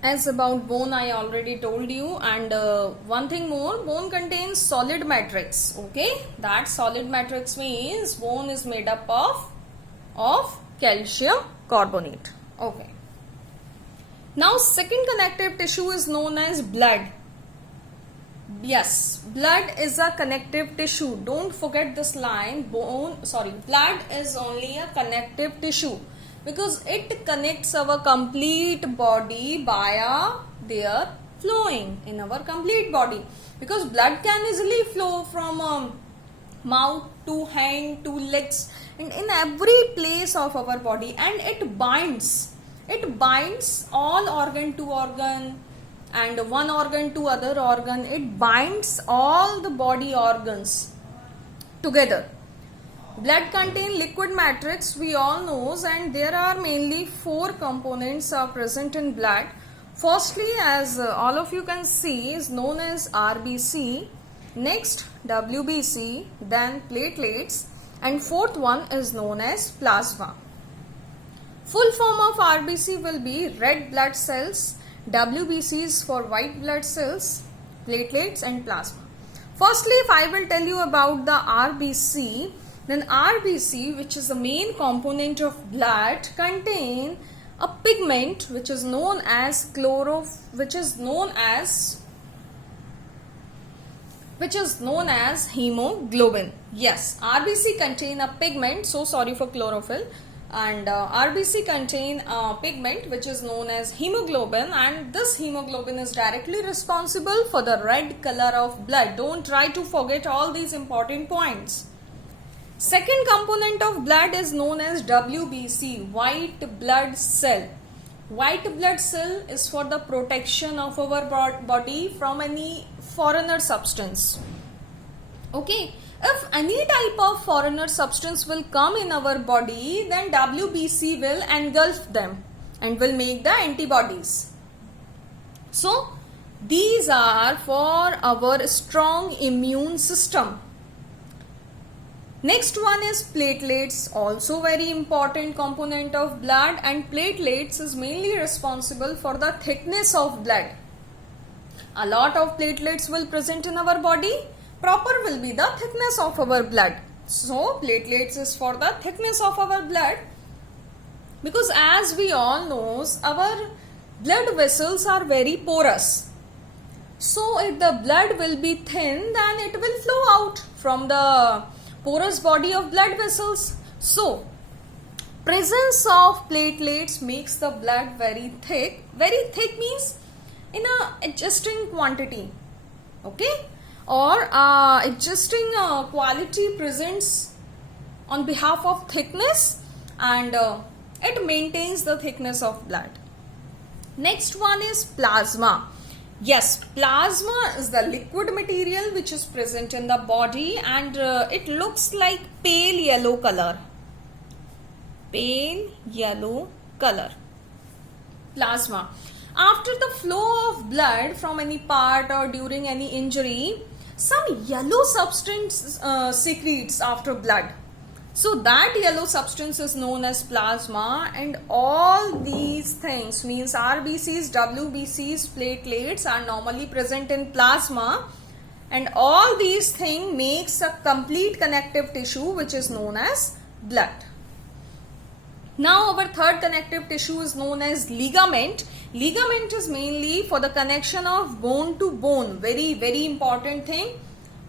As about bone, I already told you, and one thing more, bone contains solid matrix. Okay, that solid matrix means bone is made up of calcium carbonate. Okay, now second connective tissue is known as blood. Yes, blood is a connective tissue. Don't forget this line. Blood is only a connective tissue because it connects our complete body via their flowing in our complete body, because blood can easily flow from mouth to hand to legs and in every place of our body, and it binds all organ to organ and one organ to other organ. It binds all the body organs together. Blood contains liquid matrix, we all knows, and there are mainly 4 components are present in blood. Firstly, as all of you can see, is known as RBC, next WBC, then platelets, and fourth one is known as plasma. Full form of RBC will be red blood cells, WBC is for white blood cells, platelets and plasma. Firstly, if I will tell you about the RBC, then RBC, which is the main component of blood, contain a pigment which is known as hemoglobin. Yes, RBC contain a pigment. So sorry for chlorophyll. And RBC contain a pigment which is known as hemoglobin, and this hemoglobin is directly responsible for the red color of blood. Don't try to forget all these important points. Second component of blood is known as WBC, white blood cell. White blood cell is for the protection of our body from any foreigner substance. Okay, if any type of foreigner substance will come in our body, then WBC will engulf them and will make the antibodies. So, these are for our strong immune system. Next one is platelets, also very important component of blood, and platelets is mainly responsible for the thickness of blood. A lot of platelets will present in our body. Proper will be the thickness of our blood. So platelets is for the thickness of our blood, because as we all knows, our blood vessels are very porous. So if the blood will be thin, then it will flow out from the porous body of blood vessels. So presence of platelets makes the blood very thick. Very thick means in a adjusting quantity, okay, or adjusting quality presents on behalf of thickness, and it maintains the thickness of blood. Next one is plasma. Yes, plasma is the liquid material which is present in the body, and it looks like pale yellow color. Pale yellow color. Plasma. After the flow of blood from any part or during any injury, some yellow substance secretes after blood. So that yellow substance is known as plasma, and all these things means RBCs, WBCs, platelets are normally present in plasma, and all these things makes a complete connective tissue which is known as blood. Now our third connective tissue is known as ligament. Ligament is mainly for the connection of bone to bone. Very, very important thing.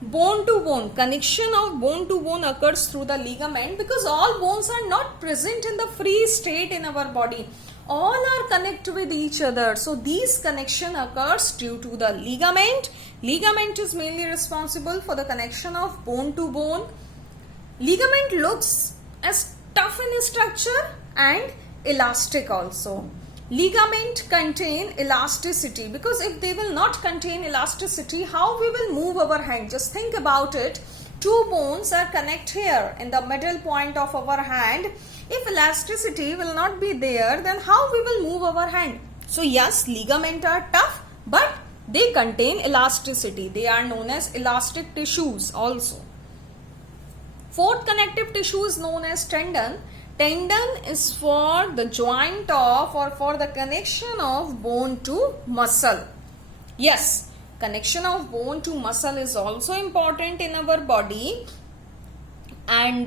Bone to bone. Connection of bone to bone occurs through the ligament, because all bones are not present in the free state in our body. All are connected with each other. So these connection occurs due to the ligament. Ligament is mainly responsible for the connection of bone to bone. Ligament looks as tough in structure and elastic also. Ligament contain elasticity, because if they will not contain elasticity, how we will move our hand? Just think about it. 2 bones are connected here in the middle point of our hand. If elasticity will not be there, then how we will move our hand? So yes, ligament are tough, but they contain elasticity. They are known as elastic tissues also. Fourth connective tissue is known as tendon. Tendon is for the joint of or for the connection of bone to muscle. Yes, connection of bone to muscle is also important in our body, and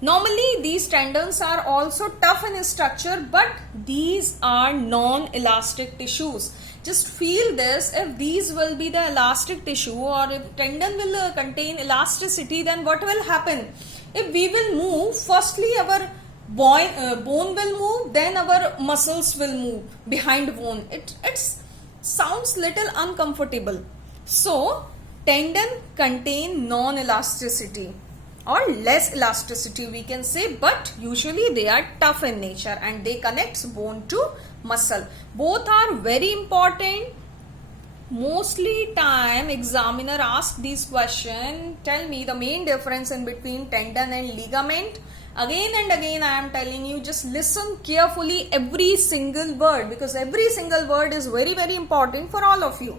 normally these tendons are also tough in structure, but these are non-elastic tissues. Just feel this, if these will be the elastic tissue or if tendon will contain elasticity, then what will happen? If we will move, firstly our bone will move, then our muscles will move behind bone. It sounds little uncomfortable. So tendon contain non-elasticity or less elasticity we can say, but usually they are tough in nature and they connect bone to muscle. Both are very important. Mostly time examiner asks this question, tell me the main difference in between tendon and ligament. Again and again I am telling you, just listen carefully every single word, because every single word is very very important for all of you.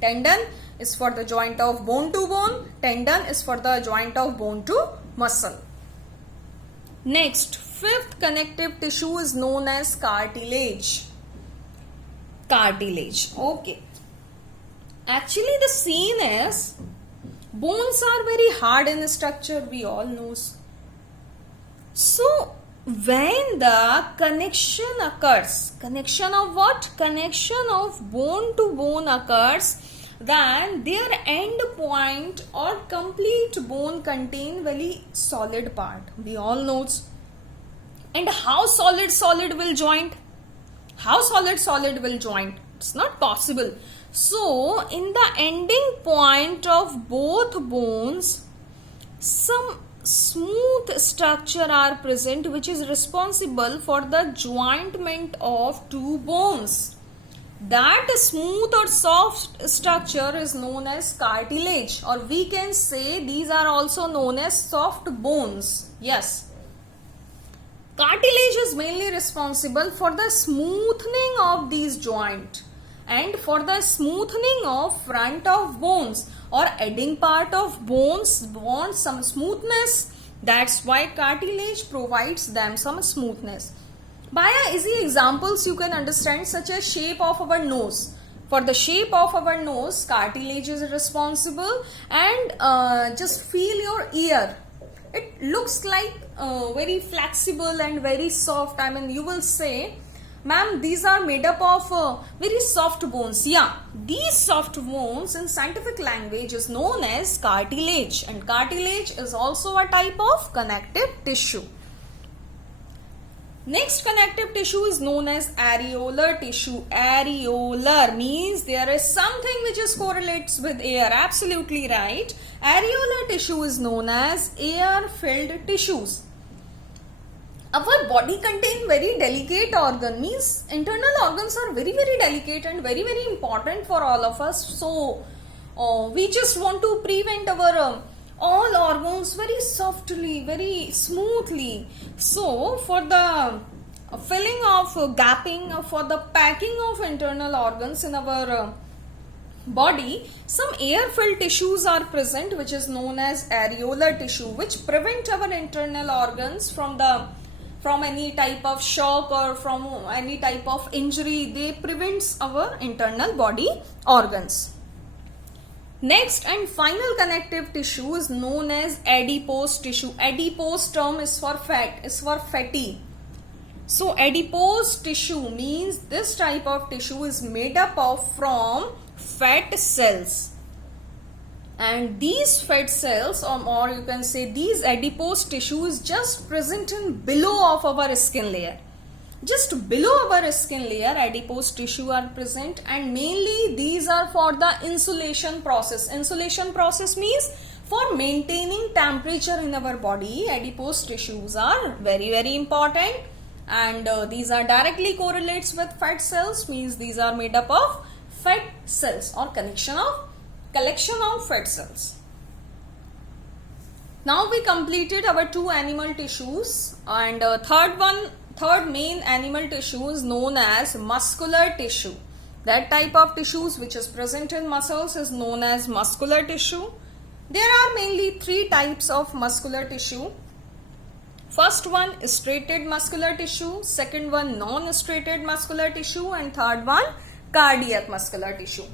Tendon is for the joint of bone to bone. Tendon is for the joint of bone to muscle. Next, fifth connective tissue is known as cartilage. Cartilage. Okay. Actually the scene is, bones are very hard in structure, we all know. So when the connection occurs, connection of what? Connection of bone to bone occurs, then their end point or complete bone contain very solid part. We all know. And how solid will joint? How solid will joint? It's not possible. So in the ending point of both bones, some smooth structure are present which is responsible for the jointment of two bones. That smooth or soft structure is known as cartilage, or we can say these are also known as soft bones. Yes. Cartilage is mainly responsible for the smoothing of these joints and for the smoothing of front of bones, or adding part of bones want some smoothness. That's why cartilage provides them some smoothness. By easy examples you can understand, such as shape of our nose. For the shape of our nose, cartilage is responsible. And just feel your ear. It looks like very flexible and very soft. I mean, you will say, ma'am, these are made up of very soft bones. Yeah, these soft bones in scientific language is known as cartilage, and cartilage is also a type of connective tissue. Next connective tissue is known as areolar tissue. Areolar means there is something which is correlates with air. Absolutely right. Areolar tissue is known as air-filled tissues. Our body contains very delicate organ, means internal organs are very very delicate and very very important for all of us. So we just want to prevent our all organs very softly, very smoothly. So for the filling of gapping, for the packing of internal organs in our body, some air-filled tissues are present which is known as areolar tissue, which prevent our internal organs from any type of shock or from any type of injury. They prevents our internal body organs. Next and final connective tissue is known as adipose tissue. Adipose term is for fat, is for fatty. So adipose tissue means this type of tissue is made up of from fat cells. And these fat cells, or you can say these adipose tissue is just present in below of our skin layer. Just below our skin layer adipose tissue are present, and mainly these are for the insulation process. Insulation process means for maintaining temperature in our body. Adipose tissues are very very important, and these are directly correlates with fat cells, means these are made up of fat cells or collection of fat cells. Now we completed our two animal tissues, and third main animal tissue is known as muscular tissue. That type of tissues which is present in muscles is known as muscular tissue. There are mainly three types of muscular tissue. First one striated muscular tissue, second one non-striated muscular tissue, and third one cardiac muscular tissue.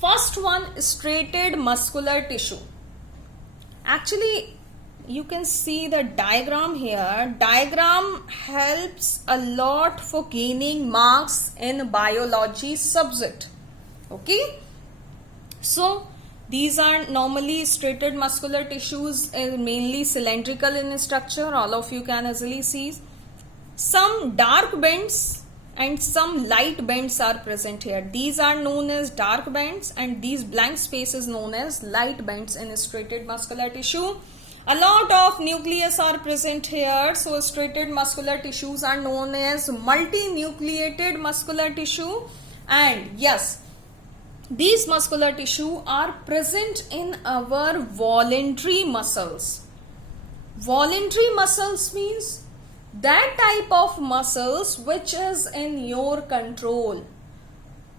First one, striated muscular tissue. Actually, you can see the diagram here. Diagram helps a lot for gaining marks in biology subject. Okay. So, these are normally striated muscular tissues, mainly cylindrical in structure. All of you can easily see. Some dark bands and some light bands are present here. These are known as dark bands, and these blank space is known as light bands in striated muscular tissue. A lot of nucleus are present here. So striated muscular tissues are known as multinucleated muscular tissue. And yes, these muscular tissue are present in our voluntary muscles. Voluntary muscles means that type of muscles which is in your control,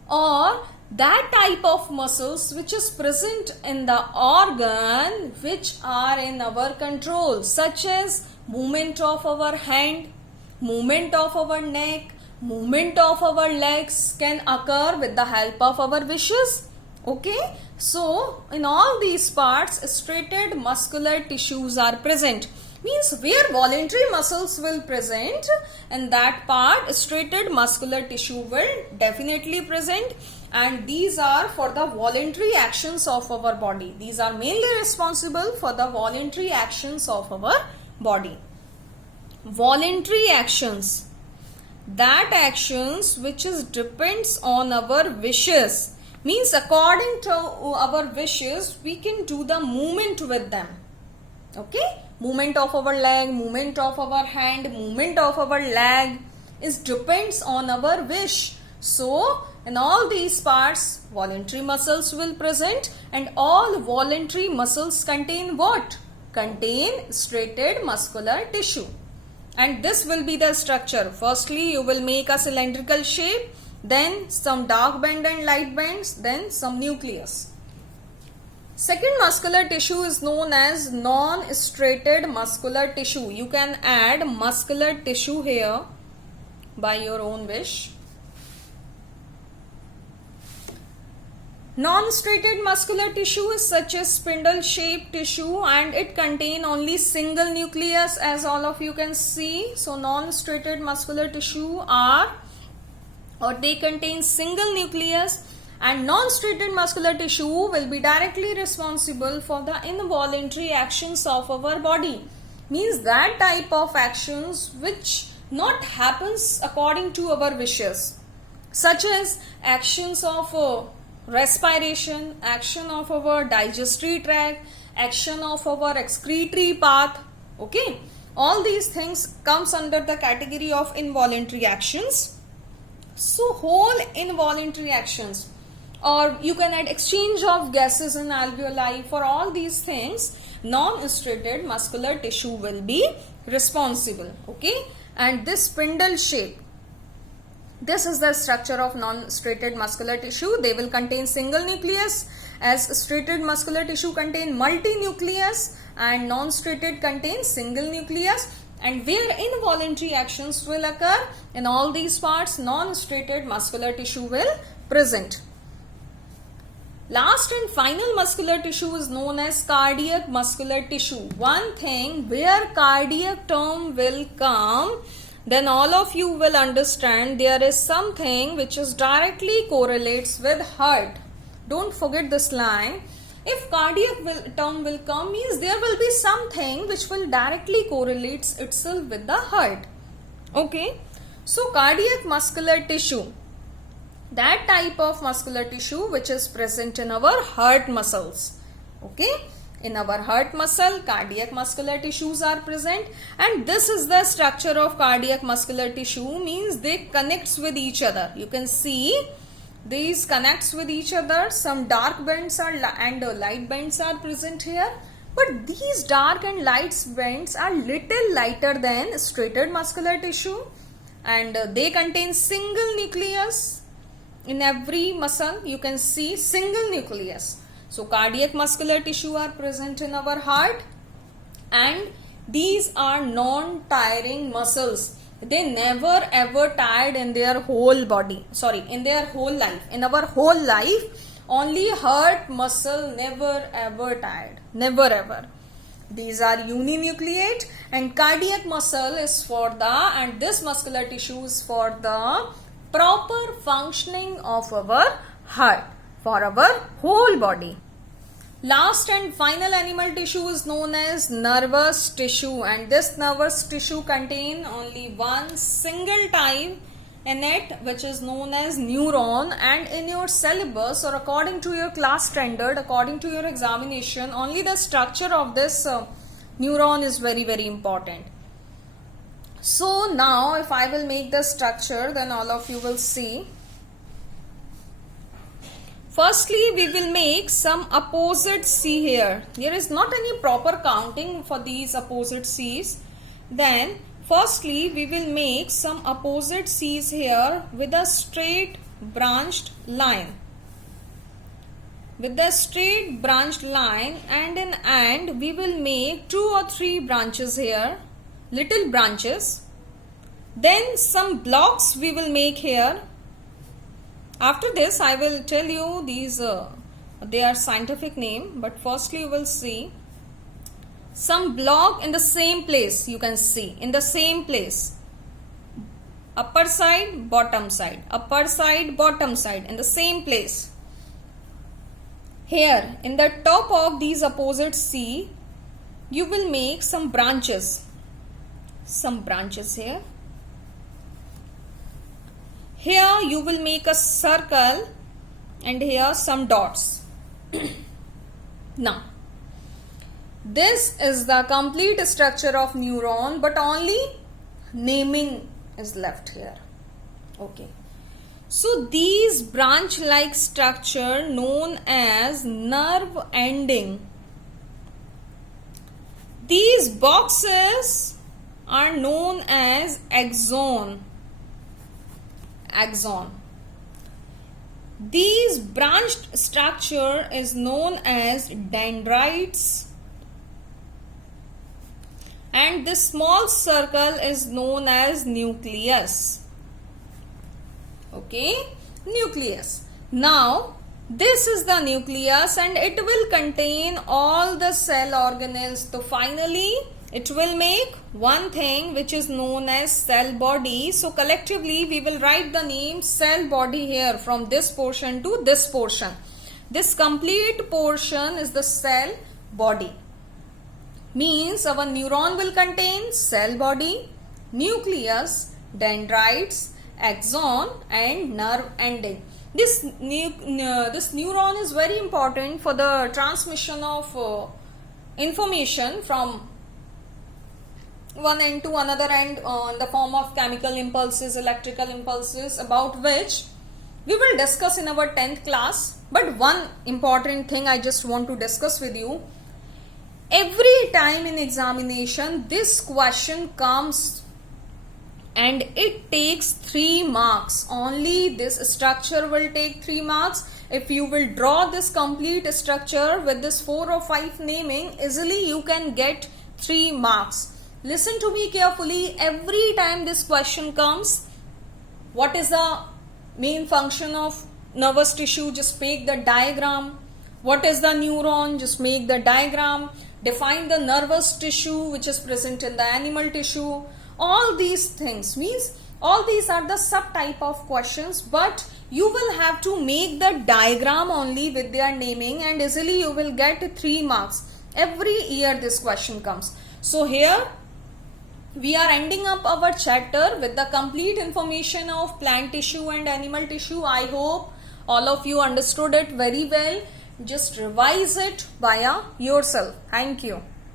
or that type of muscles which is present in the organ which are in our control, such as movement of our hand, movement of our neck, movement of our legs can occur with the help of our wishes. Okay, so in all these parts striated muscular tissues are present. Means where voluntary muscles will present, in that part striated muscular tissue will definitely present, and these are for the voluntary actions of our body. These are mainly responsible for the voluntary actions of our body. Voluntary actions, that actions which is depends on our wishes, means according to our wishes we can do the movement with them. Okay, movement of our leg, movement of our hand, movement of our leg is depends on our wish. So in all these parts voluntary muscles will present, and all voluntary muscles contain what? Contain striated muscular tissue. And this will be the structure. Firstly you will make a cylindrical shape, then some dark band and light bands, then some nucleus. Second muscular tissue is known as non-striated muscular tissue. You can add muscular tissue here by your own wish. Non-striated muscular tissue is such as spindle-shaped tissue, and it contain only single nucleus, as all of you can see. So non-striated muscular tissue they contain single nucleus. And non-striated muscular tissue will be directly responsible for the involuntary actions of our body. Means that type of actions which not happens according to our wishes, such as actions of respiration, action of our digestive tract, action of our excretory path. Okay, all these things comes under the category of involuntary actions. So whole involuntary actions, or you can add exchange of gases in alveoli, for all these things non-striated muscular tissue will be responsible. Okay, and this spindle shape, this is the structure of non-striated muscular tissue. They will contain single nucleus, as striated muscular tissue contain multi-nucleus, and non-striated contains single nucleus. And where involuntary actions will occur, in all these parts non-striated muscular tissue will present. Last and final muscular tissue is known as cardiac muscular tissue. One thing, where cardiac term will come, then all of you will understand there is something which is directly correlates with heart. Don't forget this line. If cardiac term will come, means there will be something which will directly correlates itself with the heart. Okay, so cardiac muscular tissue, that type of muscular tissue which is present in our heart muscles. Okay, in our heart muscle cardiac muscular tissues are present, and this is the structure of cardiac muscular tissue. Means they connects with each other. You can see these connects with each other. Some dark bands and light bands are present here, but these dark and light bands are little lighter than striated muscular tissue, and they contain single nucleus. In every muscle you can see single nucleus. So cardiac muscular tissue are present in our heart, and These are non-tiring muscles. They never ever tired in their whole body. Sorry, in their whole life. In our whole life, only heart muscle never ever tired. Never ever. These are uninucleate, and cardiac muscle is for the, and this muscular tissue is for the proper functioning of our heart, for our whole body. Last and final animal tissue is known as nervous tissue, and this nervous tissue contain only one single type in it, which is known as neuron. And in your syllabus, or according to your class standard, according to your examination, only the structure of this neuron is very, very important. So now if I will make the structure, then all of you will see. Firstly, we will make some opposite C here. There is not any proper counting for these opposite C's. Then firstly, we will make some opposite C's here with a straight branched line. With the straight branched line, and in and we will make 2 or 3 branches here, little branches. Then some blocks we will make here. After this, I will tell you these, they are scientific name, but firstly you will see some block in the same place. You can see in the same place, upper side, bottom side, upper side, bottom side, in the same place. Here in the top of these opposite C, you will make some branches here. Here you will make a circle, and here some dots. Now, this is the complete structure of neuron, but only naming is left here. Okay. So these branch-like structure known as nerve ending. These boxes are known as axon. Axon. These branched structure is known as dendrites, and this small circle is known as nucleus. Okay, nucleus. Now this is the nucleus, and it will contain all the cell organelles. So finally it will make one thing which is known as cell body. So collectively we will write the name cell body here, from this portion to this portion. This complete portion is the cell body. Means our neuron will contain cell body, nucleus, dendrites, axon, and nerve ending. This neuron is very important for the transmission of information from one end to another end in the form of chemical impulses, electrical impulses, about which we will discuss in our 10th class. But one important thing I just want to discuss with you. Every time in examination this question comes, and it takes 3 marks. Only this structure will take 3 marks. If you will draw this complete structure with this 4 or 5 naming, easily you can get 3 marks. Listen to me carefully. Every time this question comes, what is the main function of nervous tissue? Just make the diagram. What is the neuron? Just make the diagram. Define the nervous tissue which is present in the animal tissue. All these things means all these are the subtype of questions, but you will have to make the diagram only with their naming, and easily you will get 3 marks. Every year this question comes. So here we are ending up our chapter with the complete information of plant tissue and animal tissue. I hope all of you understood it very well. Just revise it via yourself. Thank you.